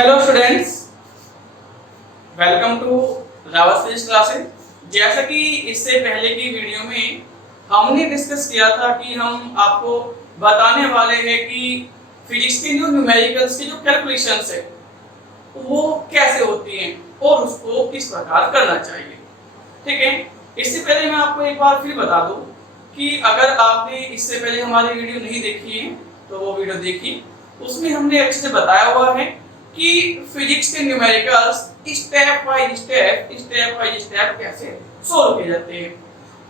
Hello students, welcome to Rawat Physics Classes. जैसा कि इससे पहले की वीडियो में हमने डिस्कस किया था कि हम आपको बताने वाले हैं कि फिजिक्स की जो न्यूमेरिकल्स की जो कैलकुलेशंस है वो कैसे होती हैं और उसको किस प्रकार करना चाहिए। ठीक है, इससे पहले मैं आपको एक बार फिर बता दूं कि अगर आपने इससे पहले हमारी वीडियो नहीं देखी है तो वो वीडियो देखी, उसमें हमने अच्छे से बताया हुआ है कि फिजिक्स के न्यूमेरिकल्स स्टेप बाय स्टेप कैसे सॉल्व किए जाते हैं।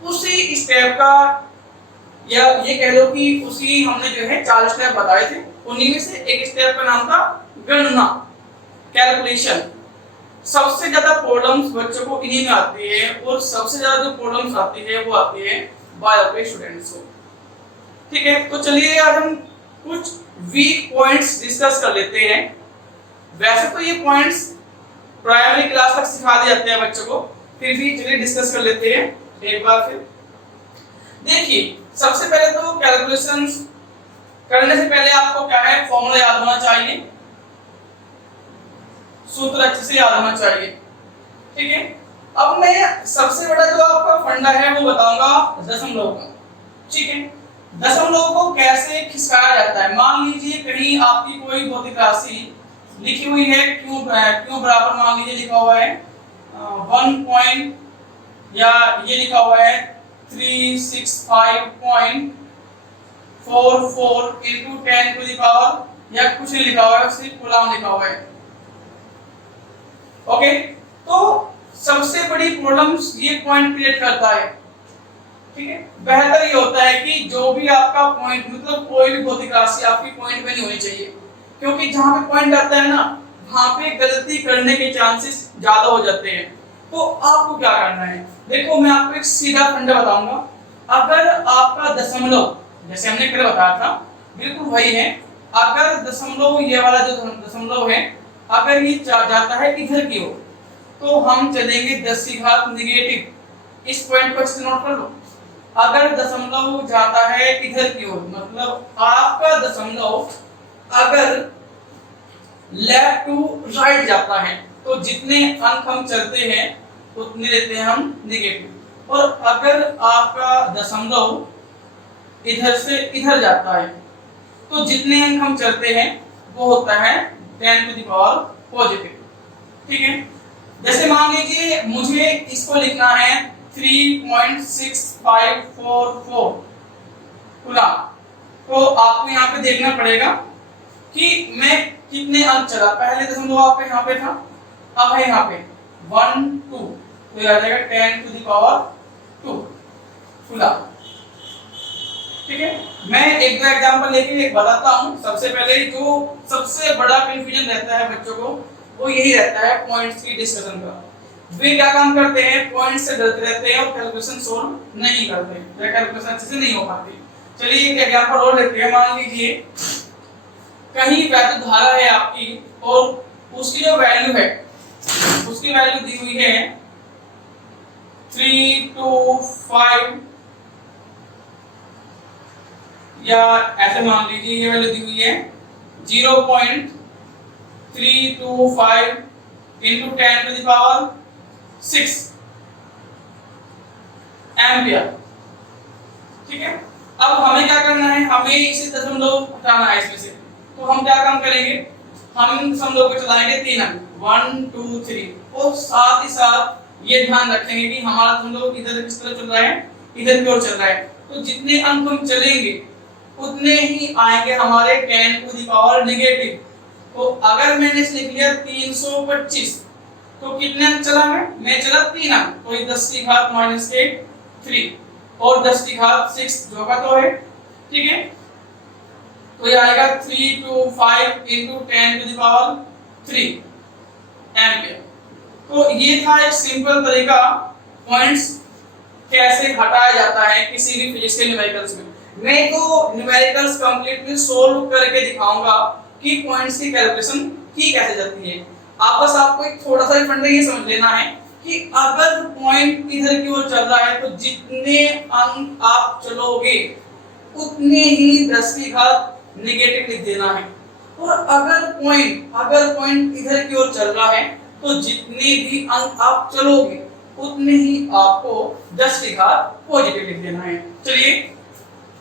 उसी स्टेप का या ये कह लो कि उसी हमने जो है 4 स्टेप बताए थे, उन्हीं में से एक स्टेप का नाम था गणना, कैलकुलेशन। सबसे ज्यादा प्रॉब्लम्स बच्चों को इन्हीं में आती है और सबसे ज्यादा जो प्रॉब्लम्स आती है वो आती है बायो के स्टूडेंट्स को। ठीक है, तो चलिए आज हम कुछ वीक पॉइंट्स डिस्कस कर लेते हैं। वैसे तो ये पॉइंट्स प्राइमरी क्लास तक सिखा दिए जाते हैं बच्चों को, फिर भी चलिए डिस्कस कर लेते हैं एक बार फिर। देखिए, सबसे पहले तो कैलकुलेशंस करने से पहले आपको क्या है, फॉर्मूला याद होना चाहिए, सूत्र अच्छे से याद होना चाहिए। ठीक है, अब मैं सबसे बड़ा जो आपका फंडा है वो बताऊंगा दशमलव का। ठीक है, दशमलव को कैसे खिसकाया जाता है। मान लीजिए कहीं आपकी कोई भौतिक राशि लिखी हुई है, क्यों बराबर मान लीजिए लिखा हुआ है 1 पॉइंट, या ये लिखा हुआ है 365.44 into 10 to the power, या कुछ नहीं लिखा हुआ है, सिर्फ कूलम लिखा हुआ है। ओके, तो सबसे बड़ी प्रॉब्लम्स ये पॉइंट क्रिएट करता है। ठीक है, बेहतर ये होता है कि जो भी आपका पॉइंट, मतलब कोई भी भौतिक राशि आपकी पॉइंट में नहीं होनी चाहिए, क्योंकि जहां पे पॉइंट आता है ना वहां पे गलती करने के चांसेस ज्यादा हो जाते हैं। तो आपको क्या करना है, देखो मैं आपको एक सीधा फंडा बताऊंगा। अगर आपका दशमलव, जैसे हमने पहले बताया था, बिल्कुल वही है। अगर दशमलव, ये वाला जो दशमलव है, अगर ये जाता है इधर की ओर, तो हम चलेंगे 10 की घात नेगेटिव। इस पॉइंट को अच्छे नोट कर लो। अगर दशमलव जाता है इधर की ओर, मतलब आपका दशमलव अगर लेफ्ट टू राइट जाता है, तो जितने अंक हम चलते हैं उतने लेते हैं हम नेगेटिव। और अगर आपका दशमलव इधर से इधर जाता है, तो जितने अंक हम चलते हैं वो होता है 10 टू द पावर पॉजिटिव। ठीक है, जैसे मान लीजिए मुझे इसको लिखना है 3.6544 कूलम, तो आपको यहाँ पे देखना पड़ेगा कि मैं कितने अंक चला। पहले दशमलव आपका यहाँ पे था, अब है यहाँ पे 1 2, तो आ जाएगा 10 टू द पावर 2 कूलम। ठीक है, मैं एक दो एग्जांपल लेके एक बताता हूँ। सबसे पहले जो सबसे बड़ा कंफ्यूजन रहता है बच्चों को, वो यही रहता है पॉइंट्स की डिस्कशन का। वे क्या काम करते हैं, पॉइंट्स से डरते रहते हैं और कैलकुलेशन सॉल्व नहीं करते, या कैलकुलेशन अच्छे से नहीं हो पाती। चलिए एक एग्जांपल और लेते हैं। मान लीजिए कहीं वैद्युत धारा है आपकी, और उसकी जो वैल्यू है, उसकी वैल्यू दी हुई है 325, या ऐसे मान लीजिए ये वैल्यू दी हुई है 0.325 into 10 to the power 6 ampere. ठीक है, अब हमें क्या करना है, हमें इसे दशमलव हटाना है इसमें से। तो हम क्या काम करेंगे, हम दशमलव को चलाएंगे 3 अंक 1 2 3, और साथ ही साथ ये ध्यान रखेंगे कि हमारा दशमलव इधर किस तरफ चल रहा है, इधर की ओर चल रहा है। तो जितने अंक हम चलेंगे उतने ही आएंगे हमारे 10 टू द पावर नेगेटिव। तो अगर मैंने इसे लिख लिया 325, तो कितने अंक चला मैं चला 3 अंक, तो 10 की घात -3 और 10 की घात 6 जो का तो है। ठीक है, तो ये आएगा 325 into 10 to the power 3 ampere. तो ये था एक सिंपल तरीका पॉइंट्स कैसे हटाया जाता है किसी भी फिजिक्स के न्यूमेरिकल्स में। मैं तो न्यूमेरिकल्स कंप्लीटली सोल्व करके दिखाऊंगा कि पॉइंट्स की कैलकुलेशन की कैसे जाती है। आपको एक थोड़ा सा फंडा ये समझ लेना है कि अगर पॉइंट इधर की ओर चल रहा है, तो जितने अंक आप चलोगे उतने ही 10 की घात नेगेटिव लिख देना है। और अगर पॉइंट इधर की ओर चल रहा है तो जितने भी अंक आप चलोगे उतने ही आपको 10 की घात पॉजिटिव लिख देना है। चलिए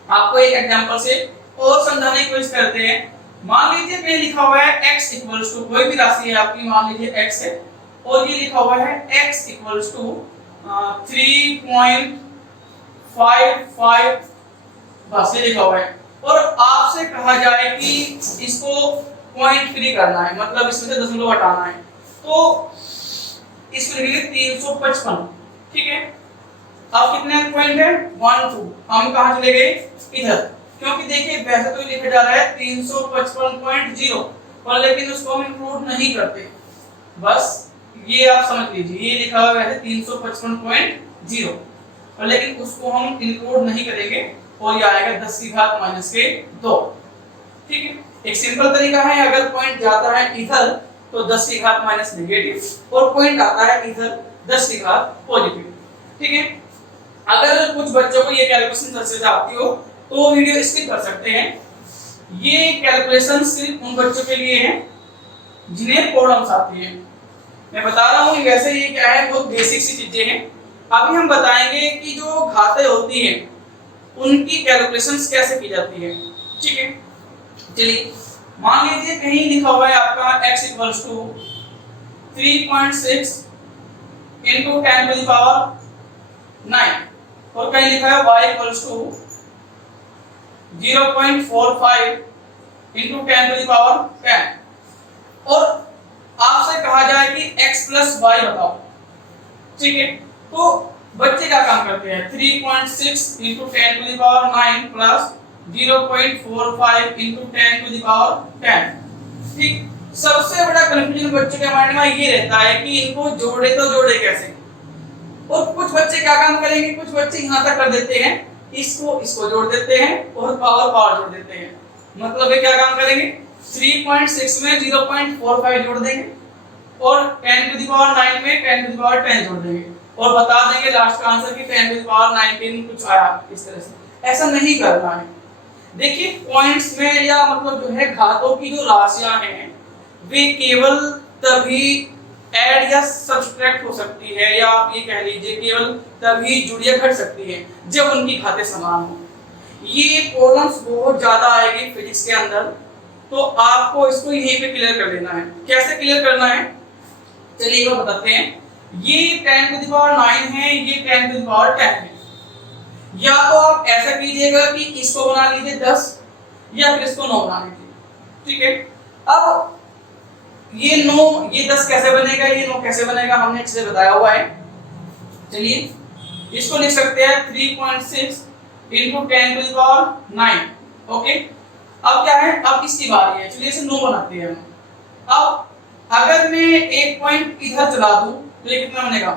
आपको एक एग्जांपल से और समझाने की कोशिश करते हैं। मान लीजिए पे लिखा हुआ है x इक्वल्स टू, कोई भी राशि है आपकी, मान लीजिए x है, और ये लिखा हुआ है x इक्वल्स टू 3.55 बस ये लिखा हुआ है, और आपसे कहा जाए कि इसको पॉइंट फ्री करना है, मतलब इसमें से दशमलव हटाना है, तो इसको लिखेंगे 355। ठीक है, अब कितने पॉइंट है 1 2, हम कहां चले गए इधर, क्योंकि देखिए वैसे तो लिखा जा रहा है 355.0 पर लेकिन उसको हम इंक्लूड नहीं करते, बस ये आप समझ लीजिए, ये लिखा हुआ है 355.0 पर लेकिन उसको हम इंक्लूड नहीं करेंगे और ये आएगा 10 की घात माइनस के 2। ठीक है, एक सिंपल तरीका है, अगर पॉइंट जाता है इधर तो 10 की घात माइनस नेगेटिव और पॉइंट आता है इधर 10 की घात पॉजिटिव। ठीक है, अगर कुछ बच्चों को ये कैलकुलेशन अच्छे से आती हो तो वीडियो स्किप कर सकते हैं। ये कैलकुलेशन सिर्फ उन बच्चों के लिए है जिन्हें प्रॉब्लम्स आती है। मैं बता रहा हूँ वैसे ये क्या है, बहुत बेसिक सी चीजें हैं। अभी हम बताएंगे कि जो घातें होती हैं उनकी कैलकुलेशंस कैसे की जाती है। ठीक है, चलिए मान लीजिए कहीं लिखा हुआ है आपका x equals to 3.6 into 10 to the power 9 और कहीं लिखा है y equals to 0.45 into 10 to the power 10 और आपसे कहा जाए कि x प्लस y बताओ। ठीक है, तो बच्चे क्या काम करते हैं, 3.6 into 10 to the power 9 plus 0.45 into 10 to the power 10। ठीक, सबसे बड़ा कंफ्यूजन बच्चों के माइंड में ये रहता है कि इनको जोड़े तो जोड़े कैसे, और कुछ बच्चे क्या काम करेंगे, कुछ बच्चे यहाँ तक कर देते हैं, इसको जोड़ देते हैं और पावर जोड़ देते हैं। मतलब ये क्या काम करेंगे, 3.6 में 0.45 जोड़ देंगे और 10 टू द पावर 9 में 10 टू द पावर 10 जोड़ देंगे और बता देंगे लास्ट का आंसर कि 10 टू द पावर 19 कुछ आया। इस तरह से ऐसा नहीं करना है। देखिए पॉइंट्स में या मतलब जो है घातों की जो राशियां हैं वे केवल तभी ऐड या सब्सट्रैक्ट हो सकती है, या आप ये कह लीजिए केवल तभी जुड़ या घट सकती है जब उनकी घातें समान हो। ये प्रॉब्लम्स बहुत ज्यादा आएगी फिजिक्स के अंदर, तो आपको इसको यहीं पे क्लियर कर लेना है। कैसे क्लियर करना है, चलिए वो बताते हैं। ये 10 टू द पावर 9 है, ये 10 टू द पावर 10 है। या तो आप ऐसा कीजिएगा कि इसको बना लीजिए 10 या फिर इसको 9 बना लीजिए। ठीक है, अब ये 9 ये 10 कैसे बनेगा, ये 9 कैसे बनेगा, हमने अच्छे से बताया हुआ है। चलिए इसको लिख सकते हैं 3.6 into 10 to the power 9। Okay, अब क्या है, अब इसकी बारी है, चलिए इसे 9 बनाते हैं। अब अगर मैं एक पॉइंट इधर चला दूं तो ये कितना बनेगा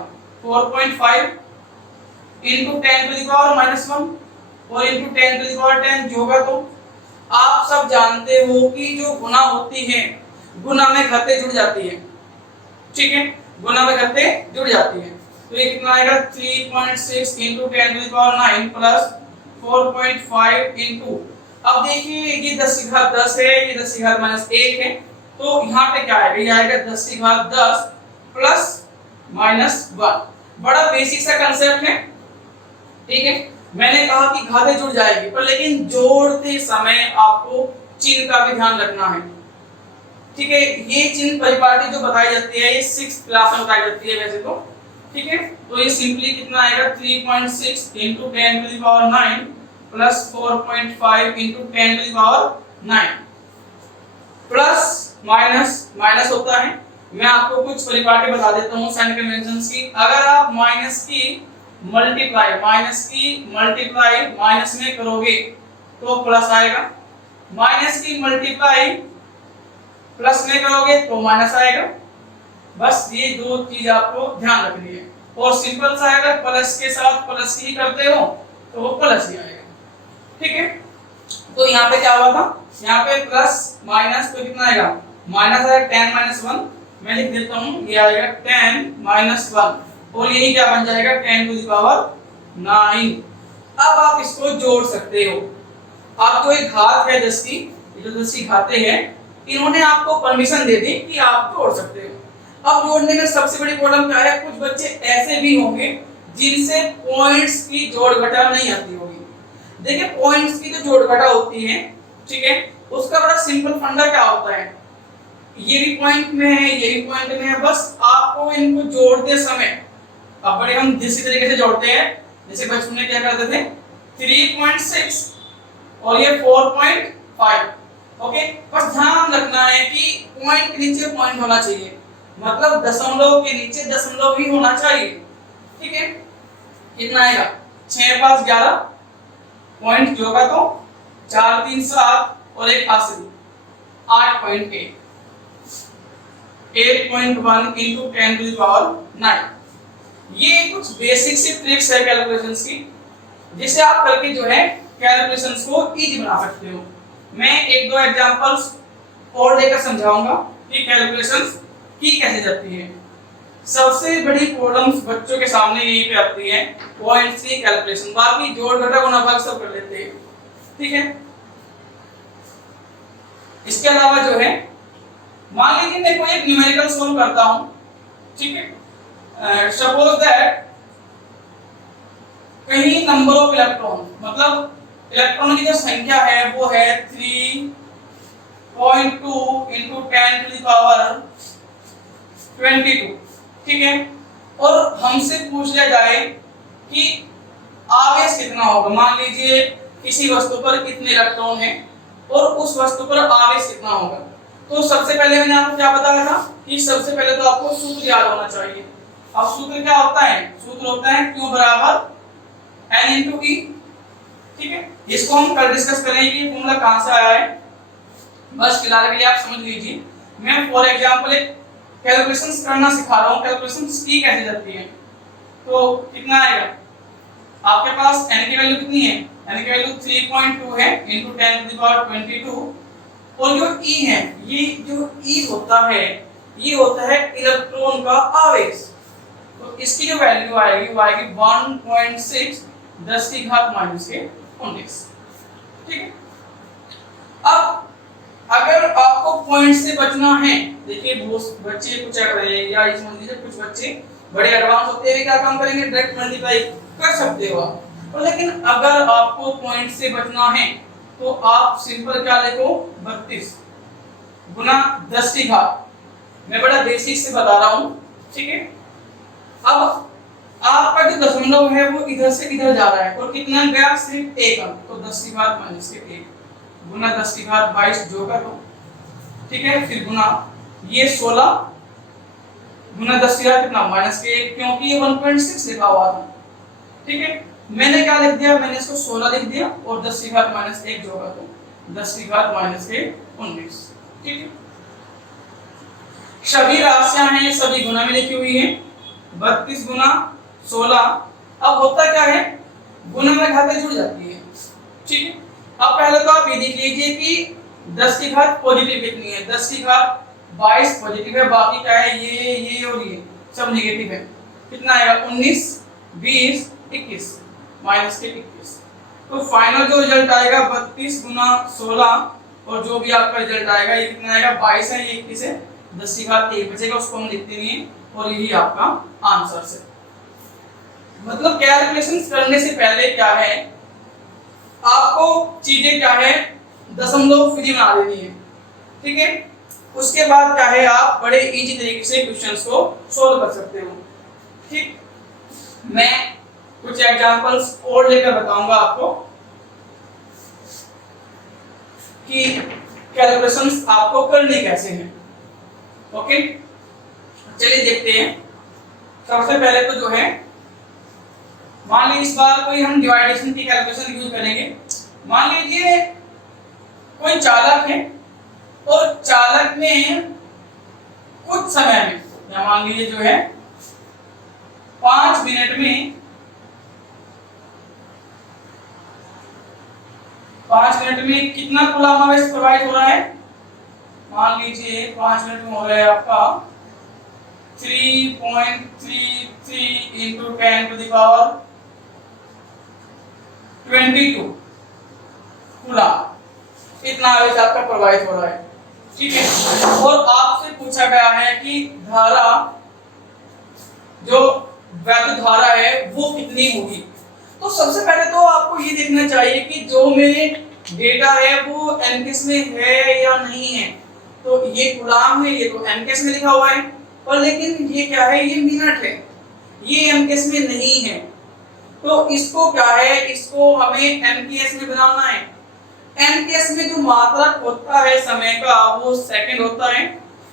4.5 इंटू 10 टू द पावर -1 और इंटू 10 टू द पावर 10 जो होगा। तो आप सब जानते हो कि जो गुना होती है, गुना में घातें जुड़ जाती है। ठीक है, गुना में घातें जुड़ जाती है, तो ये कितना आएगा 3.6 into 10 to the power 9 plus 4.5 into, अब देखिए ये 10 की घात 10 है, ये 10 की घात -1 है, तो यहाँ पे क्या आएगा, ये आएगा 10 की घात 10 प्लस -1। बड़ा बेसिक सा कंसेप्ट है। ठीक है, मैंने कहा कि घातें जुड़ जाएगी पर लेकिन जोड़ते समय आपको चिन्ह का भी ध्यान रखना है। ठीक है, ये चिन्ह परिपाटी जो बताई जाती है ये 6th क्लास में बताई जाती है वैसे तो। ठीक है, तो ये सिंपली कितना आएगा 3.6 into 10 to the power 9 plus 4.5 into 10 to the power 9 plus minus होता है। मैं आपको कुछ परिपाटी बता देता हूँ साइन कन्वेंशंस की। अगर आप माइनस की मल्टीप्लाई माइनस में करोगे तो प्लस आएगा, माइनस की मल्टीप्लाई प्लस में करोगे तो माइनस आएगा। बस ये दो चीज आपको ध्यान रखनी है। और सिंपल सा अगर प्लस के साथ प्लस ही करते हो तो वो प्लस ही आएगा। ठीक है, तो यहाँ पे क्या हुआ था, यहाँ पे प्लस माइनस तो कितना आएगा, माइनस आएगा 10 - 1, मैं लिख देता हूँ ये आएगा 10 - 1 और यही क्या बन जाएगा 10 टू द पावर 9। अब आप इसको जोड़ सकते हो। अब जो एक घात है 10 की, ये जो 10 की घातें हैं इन्होंने आपको परमिशन दे दी कि आप जोड़ सकते हो। अब जोड़ने में सबसे बड़ी प्रॉब्लम क्या है, कुछ बच्चे ऐसे भी होंगे जिनसे पॉइंट्स की जोड़ घटा नहीं आती होगी। देखिए पॉइंट्स की जो जोड़ घटा होती है, ठीक है, उसका बड़ा सिंपल फंडा क्या होता है, ये भी पॉइंट में है, ये भी पॉइंट में है, बस आपको इनको जोड़ते समय, अब बड़े हम जिस तरीके से जोड़ते हैं, जैसे बचपन में क्या करते थे, 3.6 और ये 4.5, ओके। बस ध्यान रखना है कि पॉइंट के नीचे पॉइंट होना चाहिए, मतलब दशमलव के नीचे दशमलव ही होना चाहिए, ठीक है। कितना आएगा, 6 5 11 पॉइंट जो का तो 4 3 7 और एक हासिल 8.8, 8.1 into 10 to the power 9। ये कुछ बेसिक सी ट्रिक्स है कैलकुलेशंस की, जिसे आप करके जो है कैलकुलेशंस को इजी बना सकते हो। मैं एक दो एग्जांपल्स और लेकर समझाऊंगा कि कैलकुलेशंस की कैसे जाती है। सबसे बड़ी प्रॉब्लम्स बच्चों के सामने यही पे आती है, पॉइंट्स की कैलकुलेशन, बाकी जोड़ घटा गुणा भाग सब कर लेते हैं, ठीक है। इसके अलावा जो है, मान लीजिए मैं कोई एक न्यूमेरिकल सोल्व करता हूं, ठीक है। सपोज दैट कहीं नंबर ऑफ इलेक्ट्रॉन, मतलब इलेक्ट्रॉन की जो संख्या है वो है 3.2 into 10 to the power 22, ठीक है। और हमसे पूछ लिया जाए कि आवेश कितना होगा, मान लीजिए किसी वस्तु पर कितने इलेक्ट्रॉन हैं और उस वस्तु पर आवेश कितना होगा। तो सबसे पहले मैंने आपको क्या बताया था कि सबसे पहले तो आपको सूत्र याद होना चाहिए। अब सूत्र क्या होता है, सूत्र होता है Q बराबर N into E, ठीक है। इसको हम कल डिस्कस करेंगे कि फॉर्मूला कहां से आया है, बस फिलहाल के लिए आप समझ लीजिए। मैं फॉर एग्जांपल एक कैलकुलेशंस करना सिखा रहा हूं, कैलकुलेशंस की कैसे जाती है। तो कितना आएगा, आपके पास n की वैल्यू कितनी है, n की वैल्यू 3.2 है into 10 to the power 22, और जो E है, ये जो E होता है, ये होता है इलेक्ट्रॉन का आवेश। तो इसकी जो वैल्यू आएगी वो आएगी 1.6 10 की घात माइनस के 19, ठीक है। अब अगर आपको पॉइंट से बचना है, देखिए बहुत बच्चे कुछ कर रहे हैं, या समझ लीजिए कुछ बच्चे बड़े एडवांस होते हैं, क्या काम करेंगे, डायरेक्ट मल्टीप्लाई कर सकते हो आप। तो लेकिन अगर आपको पॉइंट से बचना है तो आप सिंपल क्या लिखो, 32 गुना 10 की घात, मैं बड़ा बेसिक से बता रहा हूं, ठीक है। अब आपका जो दशमलव है वो इधर से इधर जा रहा है, और कितना गया, सिर्फ एक अंक, तो 10 की घात माइनस के 1 गुना 10 की घात 22 जो का तो, ठीक है। फिर गुना ये 16 गुना 10 की घात कितना माइनस के 1, क्योंकि ये 1.6 लिखा हुआ था, ठीक है। मैंने क्या लिख दिया, मैंने इसको 16 लिख दिया और 10 की घात माइनस 1 जो का तो 10 की घात माइनस के 19, ठीक है। सभी राशियां हैं, सभी गुना में लिखी हुई है, 32 गुना 16। अब होता क्या है, गुना में घातें जुड़ जाती है, ठीक है। अब पहले तो आप ये देख लीजिए कि 10 की घात पॉजिटिव कितनी है, 10 की घात 22 पॉजिटिव है, बाकी क्या है, ये और ये सब नेगेटिव है। कितना आएगा, 19 20 21 माइनस के 21। तो फाइनल जो रिजल्ट आएगा 32 गुना 16, और जो भी आपका रिजल्ट आएगा ये कितना आएगा, 22 है, ये 21 है, 10 की घात 1 बचेगा, उसको हम लिखते नहीं है, और यही आपका आंसर है। मतलब कैलकुलेशंस करने से पहले क्या है, आपको चीजें क्या है, दशमलव फ्री बना देनी है, ठीक है। उसके बाद क्या है, आप बड़े इजी तरीके से क्वेश्चंस को सॉल्व कर सकते हो, ठीक। मैं कुछ एग्जांपल्स और लेकर बताऊंगा आपको कि कैलकुलेशंस आपको करनी कैसे हैं, ओके। चलिए देखते हैं। सबसे पहले तो जो है, मान लीजिए इस बार कोई हम डिवाइडेशन की कैलकुलेशन यूज करेंगे। मान लीजिए कोई चालक है और चालक में कुछ समय में, या मान लीजिए जो है 5 मिनट में 5 मिनट में कितना कूलम आवेश प्रवाहित हो रहा है, मान लीजिए 5 मिनट में हो रहा है आपका 3.33 into 10 to the power 22 coulomb, इतना आवेश आपका प्रवाहित हो रहा है, ठीक है। और आपसे पूछा गया है कि धारा, जो वैद्युत धारा है वो कितनी होगी। तो सबसे पहले तो आपको ये देखना चाहिए कि जो मेरे डेटा है वो एनकेस में है या नहीं है। तो ये कूलाम है, ये तो एनकेस में लिखा हुआ है, पर लेकिन ये क्या है, ये मिनट है, ये एनकेस में नहीं है। तो इसको क्या है, इसको हमें एनकेस में बनाना है। एनकेस में जो मात्रक होता है समय का वो सेकंड होता है।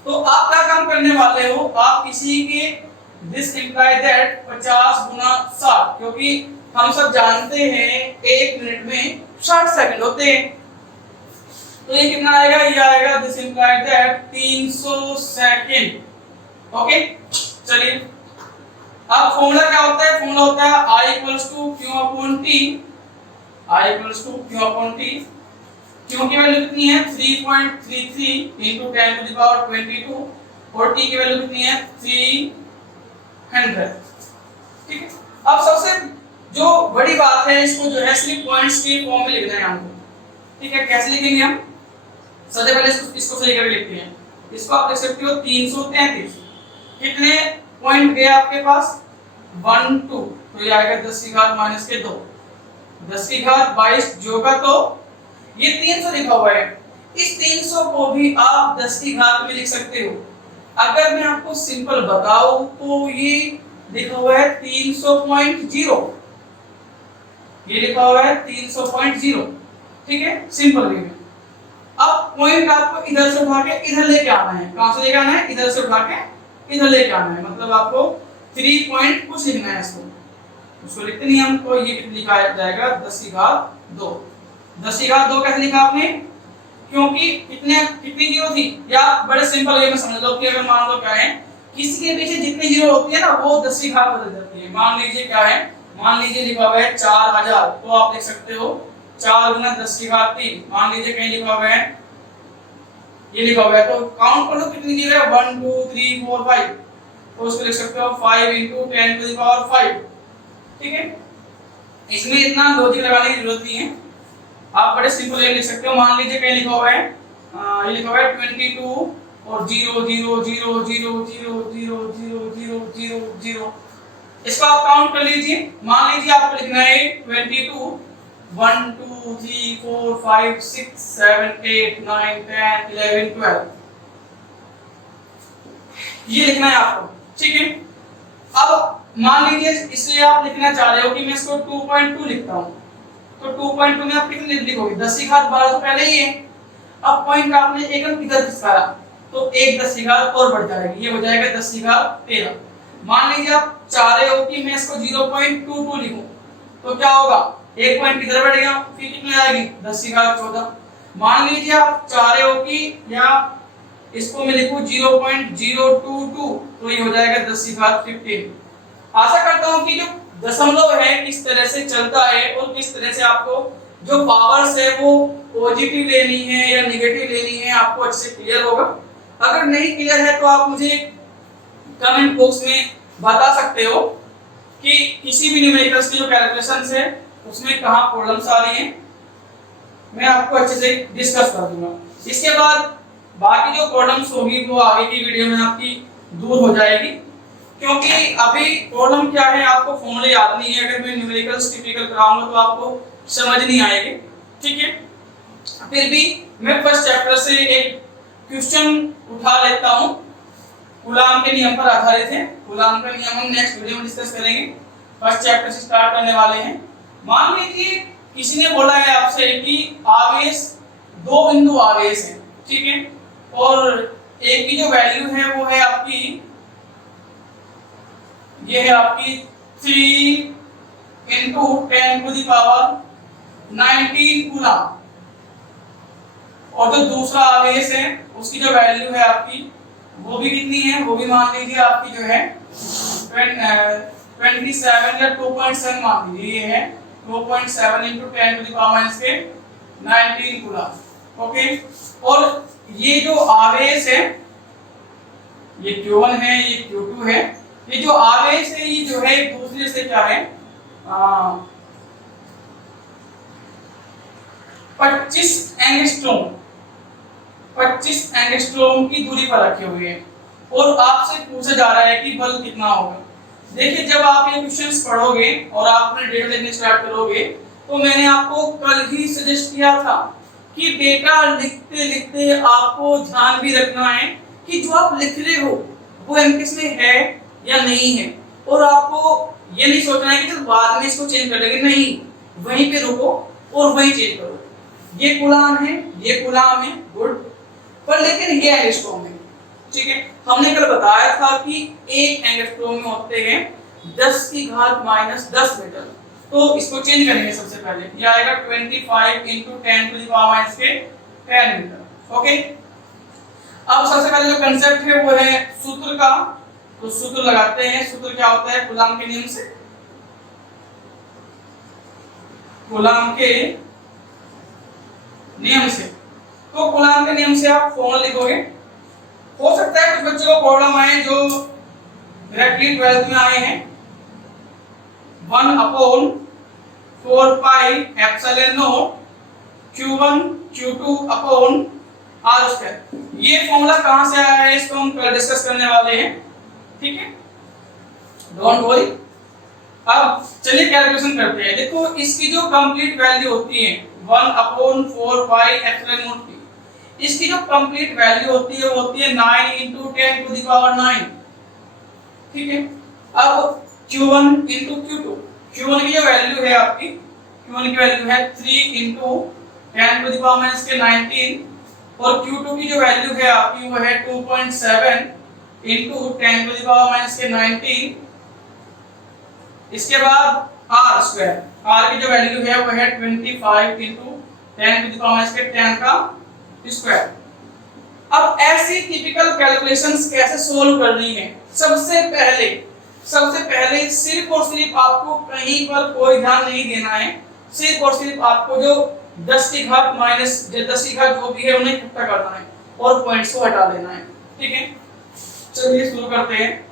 तो आप क्या काम करने वाले हो, आप किसी के दिस इंप्लाई दैट 50 गुना 60, क्योंकि हम सब जानते हैं 1 मिनट में 60 सेकंड होते हैं। तो ये कितना आएगा, ये आएगा this imply that 300 second. Okay, चलिए अब फॉर्मूला क्या होता है, फॉर्मूला होता है I equals to Q upon T, I equals to Q upon T। Q की वैल्यू कितनी है 3.33 into 10 to the power 22 और T की वैल्यू कितनी है 300। ठीक है, अब सबसे जो बड़ी बात है, इसको जो है सिर्फ पॉइंट्स के फॉर्म में लिखना है हमको। ठीक है, कैसे लिखेंगे हम, सबसे पहले इसको सही करके लिखते हैं। इसको आप लिख सकते हो 333, कितने पॉइंट गए आपके पास 1 2, तो ये आएगा 10 की घात माइनस के 2, 10 की घात 22 जो का, तो ये 300 लिखा हुआ है। इस 300 को भी आप 10 की घात में लिख सकते हो। अगर मैं आपको सिंपल बताऊं तो ये लिखा हुआ है 300.0, ये लिखा हुआ है 300.0। ठीक है, सिंपल वे में। अब पॉइंट आपको इधर से उठा के इधर लेके आना है। कहां से लेके आना है, इधर से उठा के इधर लेके आना है, मतलब आपको 3 पॉइंट कुछ लिखना है। उसको लिखते नहीं हम, तो ये कितना लिखा जाएगा 10 की घात 2। 10 की घात 2 कैसे लिखा आपने, क्योंकि कितनी जीरो थी, या बड़े सिंपल वे में समझ लो कि अगर मान लो क्या है, किसी के पीछे जितनी जीरो होती है ना वो 10 की घात बदल जाती है। मान लीजिए क्या है, मान लीजिए लिखा हुआ है 4000, तो आप लिख सकते हो 4 गुना 10 की घात 3। मान लीजिए कहीं लिखा हुआ है, ये लिखा हुआ है, तो काउंट कर लो कितनी जीरो है 1 2 3 4 5, तो उसको लिख सकते हो 5 into 10 to the power 5। ठीक है, इसमें इतना लॉजिक लगाने की जरूरत नहीं है, आप बड़े सिंपल लिख सकते हो। मान लीजिए कहीं लिखा हुआ है, ये लिखा हुआ है 22 और 0 0 0 0 0 0 0 0 0 0, इसको आप काउंट कर लीजिए। मान लीजिए आपको लिखना है 22 1 2 3 4 5 6 7 8 9 10 11 12, ये लिखना है आपको। ठीक है, अब मान लीजिए इसे आप लिखना चाह रहे हो कि मैं इसको 2.2 लिखता हूं, तो 2.2 में आप कितने लिखोगे, 10 की घात 12 तो पहले ही है। अब पॉइंट आपने एकम किधर खिसकाया, तो एक 10 की घात और बढ़ जाएगी, ये हो जाएगा 10 की घात 13। मान लीजिए आप चाह रहे हो कि मैं इसको 0.22 लिखूं, तो क्या होगा, एक पॉइंट किधर बढ़ गया, फिर कितनी आएगी 10 की घात 14। मान लीजिए आप चाह रहे हो कि या इसको मैं लिखूं 0.022, तो ये हो जाएगा 10 की घात 15। आशा करता हूं कि जो दशमलव है किस तरह से चलता है और किस तरह से आपको जो पावर्स है वो पॉजिटिव लेनी है या नेगेटिव लेनी है आपको अच्छे से क्लियर होगा। अगर नहीं क्लियर है तो आप मुझे कमेंट बॉक्स में बता सकते हो कि किसी भी न्यूमेरिकल्स की जो कैलकुलेशंस है उसमें कहां प्रॉब्लम्स आ रही हैं, मैं आपको अच्छे से डिस्कस कर दूंगा। इसके बाद बाकी जो प्रॉब्लम्स होगी वो आगे की वीडियो में आपकी दूर हो जाएगी, क्योंकि अभी प्रॉब्लम क्या है आपको फॉर्मूले याद नहीं है। अगर मैं न्यूमेरिकल्स टिपिकल कराऊंगा तो आपको समझ नहीं आएगी। ठीक है, फिर भी मैं फर्स्ट चैप्टर से एक क्वेश्चन उठा लेता हूं, कूलाम के नियम पर आधारित है। कूलाम का नियम हम नेक्स्ट वीडियो में डिस्कस करेंगे। फर्स्ट चैप्टर से स्टार्ट करने वाले हैं। मान लीजिए किसी ने बोला है आपसे कि आवेश, दो बिंदु आवेश है, ठीक है, और एक की जो वैल्यू है वो है आपकी, ये है आपकी 3 into 10 to the power 19 coulomb, और जो दूसरा आवेश है उसकी जो वैल्यू है आपकी वो भी कितनी है, वो भी मान लीजिए आपकी जो है 27 या 2.7 मान लीजिए, ये है 2.7 into 10 to the power minus 19 coulomb. Okay, और ये जो आवेश है ये Q1 है, ये Q2 है, ये जो आवेश है ये जो है एक दूसरे से क्या है 25 एंगस्ट्रॉम, 25 एंगस्ट्रॉम की दूरी पर रखे हुए हैं और आपसे पूछा जा रहा है कि बल कितना होगा। देखिए जब आप ये क्वेश्चंस पढ़ोगे और आप अपने डेटा लिखने स्टार्ट करोगे तो मैंने आपको कल ही सजेस्ट किया था कि डेटा लिखते लिखते आपको ध्यान भी रखना है कि जो आप लिख रहे हो वो एमकेस में है या नहीं है, और आपको ये नहीं सोचना है कि चल बाद में इसको चेंज कर लेंगे, नहीं, वहीं पे रुको और वहीं चेंज करो। ये कूलाम है, ये कूलाम है, गुड, पर लेकिन ये एंगस्ट्रॉम है, ठीक है। हमने कल बताया था कि एक एंगस्ट्रॉम में होते हैं 10 की घात -10 मीटर, तो इसको चेंज करेंगे। सबसे पहले ये आएगा 25 into 10 to the power -10 metre, okay. अब सबसे पहले जो कांसेप्ट है वो है सूत्र का, तो सूत्र लगाते हैं। सूत्र क्या होता है? कूलाम के नियम से, कूलाम के नियम से, तो कूलाम के नियम से आप फॉर्मूला लिखोगे। हो सकता है कुछ बच्चों को प्रॉब्लम आए जो डायरेक्टली 12th में आए हैं, 1/4 pi epsilon not q1 q2 upon r²। ये फॉर्मूला कहां से आया है इसको हम कल डिस्कस करने वाले हैं, ठीक है, डोंट वरी। अब चलिए कैलकुलेशन करते हैं। देखो इसकी जो कंप्लीट वैल्यू होती है 1/4 पाई एप्सिलॉन नॉट की, इसकी जो कंप्लीट वैल्यू होती है वो होती है 9 into 10 to the power 9, ठीक है। अब q1 into q2, q1 की जो वैल्यू है आपकी, q1 की वैल्यू है 3 into 10 to the power -19, और q2 की जो वैल्यू है आपकी वो है 2.7 into 10 to the power -19। इसके बाद r², r की जो वैल्यू है वो है 25 into 10 to the power -10 का स्क्वायर। अब ऐसी टिपिकल कैलकुलेशंस कैसे सोल्व करनी है? सबसे पहले सिर्फ और सिर्फ आपको कहीं पर कोई ध्यान नहीं देना है, सिर्फ और सिर्फ आपको जो 10 की घात जो भी है उन्हें इकट्ठा करना है और पॉइंट्स को हटा देना है, ठीक है। चलिए शुरू करते हैं।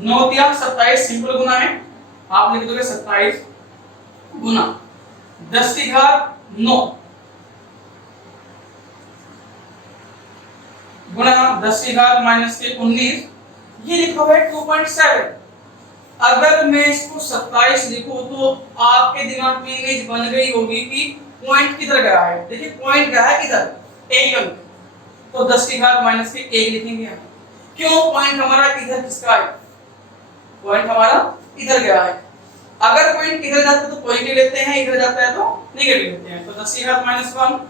9 दिया 27 सिंपल गुना है, आप लिख दोगे 27 गुना 10 की घात 9 गुना 10 की घात -19, ये लिखा हुआ है 2.7। अगर मैं इसको 27 लिखूं तो आपके दिमाग में इमेज बन गई होगी कि पॉइंट किधर गया है। देखिए पॉइंट गया है किधर, एक अंक, तो 10 की घात -1 लिखेंगे हम। क्यों? पॉइंट हमारा इधर किसका है? पॉइंट हमारा इधर गया है। अगर पॉइंट इधर जाता है तो पॉजिटिव लेते हैं, इधर जाता है तो नेगेटिव लेते हैं, तो 10 की घात -1,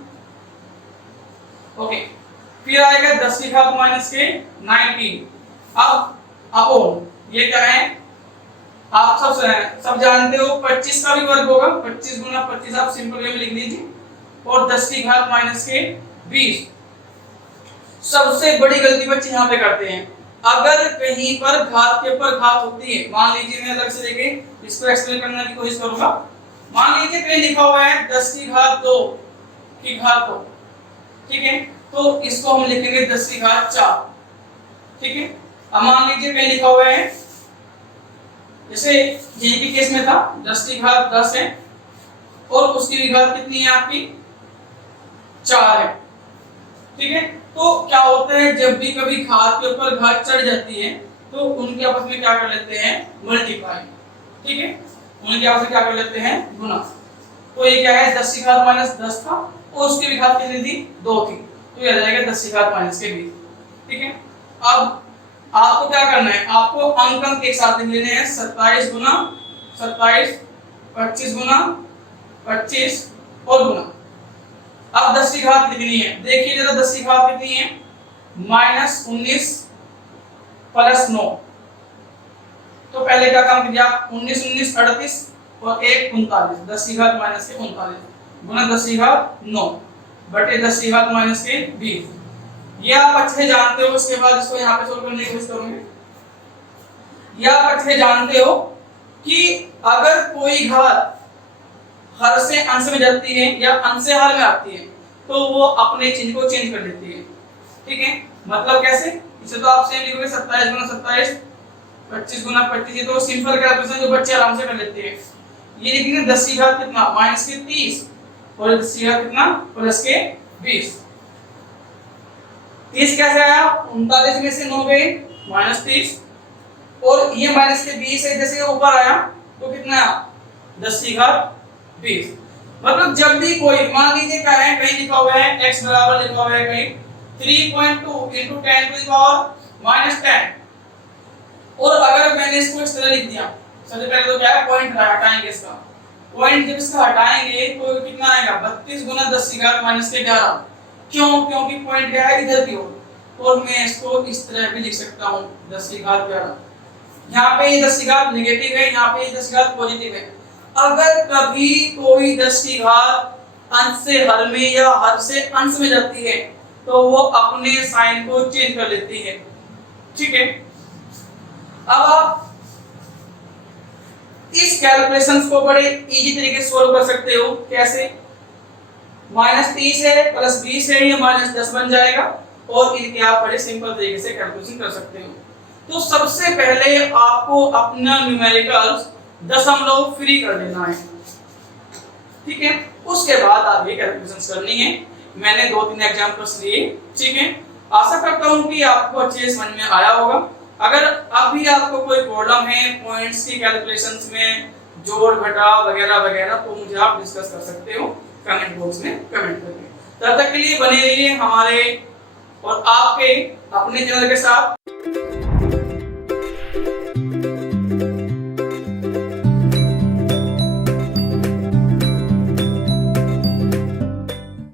ओके। फिर आएगा 10 की घात -19। अब अपॉन ये क्या है? आप सब जानते हो 25 का भी वर्ग होगा, 25 गुना 25 आप सिंपल वे में लिख लीजिए, और 10 की घात -20। सबसे बड़ी गलती बच्चे यहाँ पे करते हैं, अगर कहीं पर घात के ऊपर घात होती है, मान लीजिए मैं अलग से लेके इसको एक्सप्लेन करने की कोशिश करूंगा। मान लीजिए कहीं लिखा हुआ है 10 की घात 2 की घात 2, ठीक है, तो इसको हम लिखेंगे 10 की घात 4, ठीक है। अब मान लीजिए कहीं लिखा हुआ है, जैसे ये भी केस में था 10 की घात 10 है और उसकी भी घात कितनी है आपकी 4 है, ठीक है। तो क्या होता है जब भी कभी घात के ऊपर घात चढ़ जाती है तो उनके आपस में क्या कर लेते हैं? मल्टीप्लाई, ठीक है, उनके आपस में क्या कर लेते हैं? गुना। तो ये क्या है? 10 की घात -10 था और उसकी भी घात कितनी थी? 2 थी, तो ये आ जाएगा 10 की घात -20, ठीक है। अब आपको क्या करना है? आपको अंक एक साथ लिख लेने हैं, 27 गुना 27, 25 गुना 25 और गुना। अब 10 की घात लिखनी है, देखिए जरा 10 की घात कितनी है? -19 + 9, तो पहले क्या काम किया? 19 19 38 और 1 39, 10 की घात -39 गुना 10 की घात 9 बटे 10 की घात -20। ये आप अच्छे जानते हो, उसके बाद इसको यहाँ पे सोल्व करने की कोशिश करूंगे। ये आप अच्छे जानते हो कि अगर कोई घात हर से अंश में जाती है या अंश से हर में आती है तो वो अपने चिन्ह को चेंज कर देती है, ठीक है। मतलब कैसे? इसे तो आप सेम लिखोगे 27 गुना 27, 25 गुना 25, ये तो सिंपल कैलकुलेशन जो बच्चे आराम से कर लेते हैं। ये लिखेंगे 10 की घात कितना? -30 और 10 की घात कितना? +20। 30 कैसे आया, 39 में से 9 गए -30, और ये माइनस के 20 है, जैसे ऊपर आया तो कितना आया 10 की घात 20। मतलब जब भी कोई मान लीजिए क्या है, कहीं लिखा हुआ है x बराबर लिखा हुआ है कहीं 3.2 into 10 to the power -10, और अगर मैंने इसको इस तरह लिख दिया, सबसे पहले तो क्या है पॉइंट हटाएंगे, इसका पॉइंट जब इसका हटाएंगे तो कितना आएगा 32 गुना 10 की घात -11। क्यों? क्योंकि पॉइंट क्या है इधर की ओर, और मैं इसको इस तरह भी लिख सकता हूं 10 की घात 11। यहाँ पे ये 10 की घात नेगेटिव है, यहाँ पे ये 10 की घात पॉजिटिव है। अगर कभी कोई 10 की घात अंश से हर में या हर से अंश में जाती है तो वो अपने साइन को चेंज कर लेती है, ठीक है। अब आप इस कैलकुलेशंस को बड़े इजी तरीके से सोल्व कर सकते हो। कैसे? -30 है प्लस 20 है, ये -10 बन जाएगा, और इनके आप बड़े सिंपल तरीके से कैलकुलेशन कर सकते हो। तो सबसे पहले आपको अपना न्यूमेरिकल्स दशमलव फ्री कर देना है, ठीक है। उसके बाद आगे कैलकुलेशंस करनी है। मैंने 2-3 एग्जांपल्स लिए, ठीक है। आशा करता हूं कि आपको अच्छे समझ में आया होगा। अगर अभी आपको कोई प्रॉब्लम है पॉइंट्स की कैलकुलेशंस में, जोड़ घटाव वगैरह वगैरह, तो मुझे आप डिस्कस कर सकते हो कमेंट बॉक्स में कमेंट करके। तब तक के लिए बने रहिए हमारे और आपके अपने चैनल के साथ।